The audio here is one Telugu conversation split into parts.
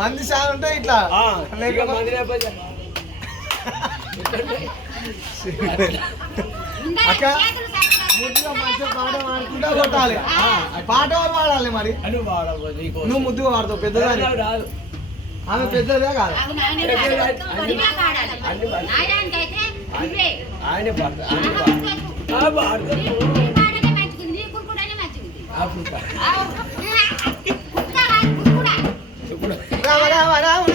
మంది సార్ ఉంటే ఇట్లా అక్క ముద్దుగా మంచిగా పాట పాడుకుంటా కొట్టాలి. పాట ఎవరు పాడాలి మరి? నువ్వు ముద్దుగా పాడతావు. పెద్దదాని ఆమె పెద్దదే కాదు. ఆయన రామ రామ రాముడు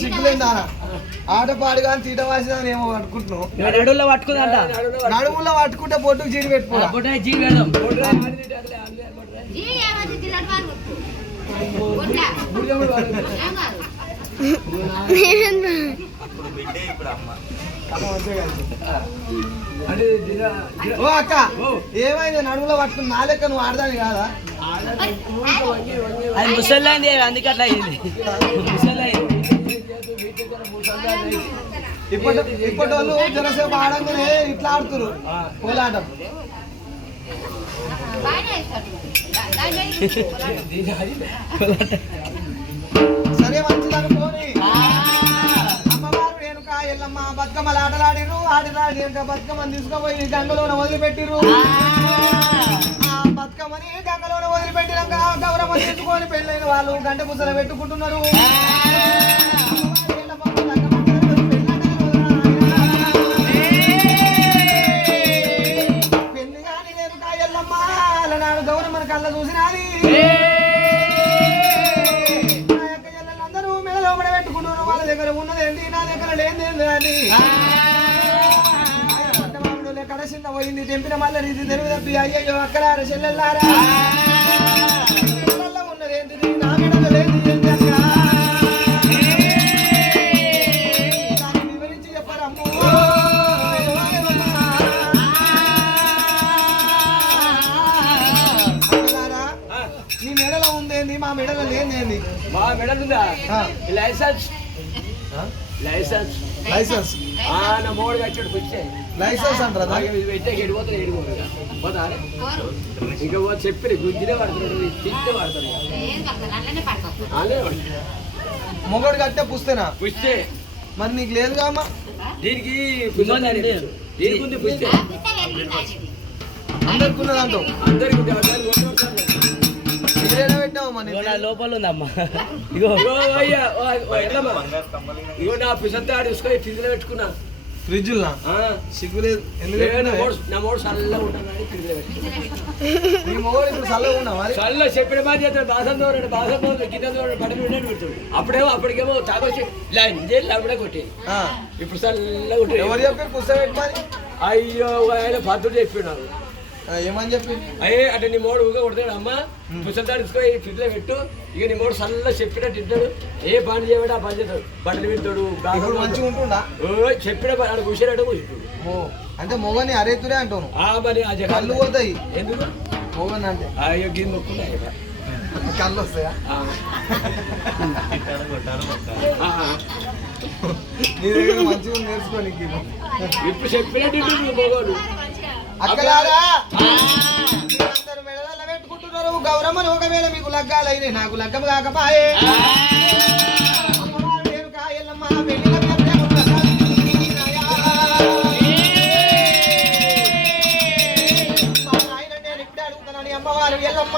సిగ్గులేందా? ఆట పాడు కానీ తీట వాసిన ఏమో పట్టుకుంటున్నావు. నడుములో పట్టుకుంటే బొట్టుకు జీడి పెట్టుకోవాలి. ఓ అక్క ఏమైంది? నడుములో పట్టుకుని నా లెక్క నువ్వు ఆడదాని కాదా? అది ముసలి అందుకే అట్లా అయింది. ఇప్పటి వాళ్ళు జనసేపు ఆడంగానే ఇట్లా ఆడుతురు కోలాటం. సరే మంచిదనుకోని అమ్మవారు రేణుక ఎల్లమ్మ బతుకమ్మలు ఆటలాడిరు. ఆటలాడి బతుకమ్మని తీసుకుపోయి గంగలోన వదిలిపెట్టిరు. బతుకమ్మని గంగలోన వదిలిపెట్టినాక గౌరమ్మ తీసుకొని పెళ్ళైన వాళ్ళు గంట పుసల పెట్టుకుంటున్నారు. పెళ్లి కాని రేణుక ఎల్లమ్మ నాడు గౌరమ్మని కళ్ళ చూసినది. అందరూ మెడలో పెట్టుకుంటున్నారు. వాళ్ళ దగ్గర ఉన్నదేంటి, నా దగ్గర లేదేంటి అని కడసింద పోయింది. తెంపిన మళ్ళీ రీతి తెరుగు తప్పి అయ్యయ్యో అక్కడ చెల్లెల్లారా ఉన్నదేంటిది, నా మెడలో లేదు వివరించి చెప్పరమ్ము. నీ మెడలో ఉందేంది, మా మెడలో లేదేంది? మా మెడలుందా లైసెన్స్ లైసెన్స్ లైసెన్స్ నా మోడు కట్టాడు వచ్చే లైసెన్స్ అంటారా? పెట్టే ఎడిపోతాడు పోతారు ఇంకా చెప్పి గుద్దినే పడుతున్నాడు, తింటే పడతాడు. మొగడు కట్టే పుస్తేనా? పుస్తే మరి నీకు లేదుగా అమ్మా. దీనికి దీనికి ఉంది పుస్తే అందరికి ఉన్నదంటూ అందరికి లోపల ఉందమ్మా. ఇగో నా పిసంతా ఆడుకొని ఫ్రిడ్జ్లో పెట్టుకున్నా. ఫ్రిడ్జ్ సిగ్గులేదు ఎందుకు నా మూడు చల్లగా ఉంటాను ఫ్రిడ్జ్ లో పెట్టి నీ మొగోడు ఇప్పుడు చల్లగా ఉన్నా మరి చల్ల చెప్పిన మాట చేస్తాడు బాసం దోరాడు గిన్నె దోరాడు బట్టలు విన్నాడు పెడతాడు అప్పుడేమో తాగొచ్చి అప్పుడే కొట్టేది ఇప్పుడు చల్లగా ఉంటుంది ఎవరు చెప్పారు పుస్తకం పెట్టుమని అయ్యో ఆయన పద్ధతి చెప్పాడు నాకు ఏమని చెప్పి అయ్యే అంటే నీ మూడు ఊగా కొడతాడు అమ్మ పుస్తకం తాడుచుకో ఫ్రిడ్జ్ లో పెట్టు ఇక నీ మూడు చల్ల చెప్పినట్టు తింటాడు ఏ పని చేయవాడు ఆ పని చేస్తాడు బట్టలు వింటాడు ఇప్పుడు మంచిగా ఉంటుందా చెప్పిన పని కూర్చోరాడు కూర్చుంటాడు అంటే మొగని అరేతురే అంటాను మరి కళ్ళు పోతాయి ఎందుకు మొగని అంటే అయ్యో గిన్నె మొక్కున్నా కళ్ళు వస్తాయా నీ దగ్గర మంచిగా నేర్చుకోనికి ఇప్పుడు చెప్పినట్టు మొగోడు అక్కలారా అందరూ మెడల పెట్టుకుంటున్నారు గౌరమ్మని ఒకవేళ మీకు లగ్గాలైన నాకు లగ్గం కాకపాయే అమ్మవారు నేను కాయల్లమ్మ వెళ్ళిన నేను ఇప్పుడు అడుగుతానని అమ్మవారు ఎల్లమ్మ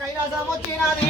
కైలాసం వచ్చినది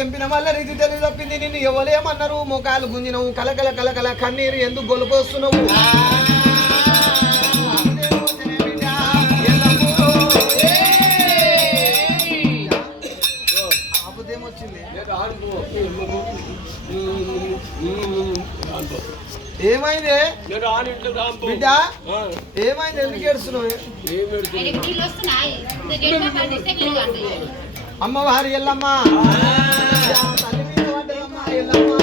తెంపిన వల్ల రీతి తెలివి తప్పింది నిన్ను ఎవలేమన్నారు మోకాలు గుంజినవు కలకల కలకల కన్నీరు ఎందుకు గొలుపోస్తున్నావు ఆపుదేమొచ్చింది ఏమైంది బిడ్డ ఏమైంది ఎందుకు ఏడుస్తున్నావు అమ్మవారి ఎల్లమ్మ తల్లి మీద పడ్డదమ్మా ఎల్లమ్మ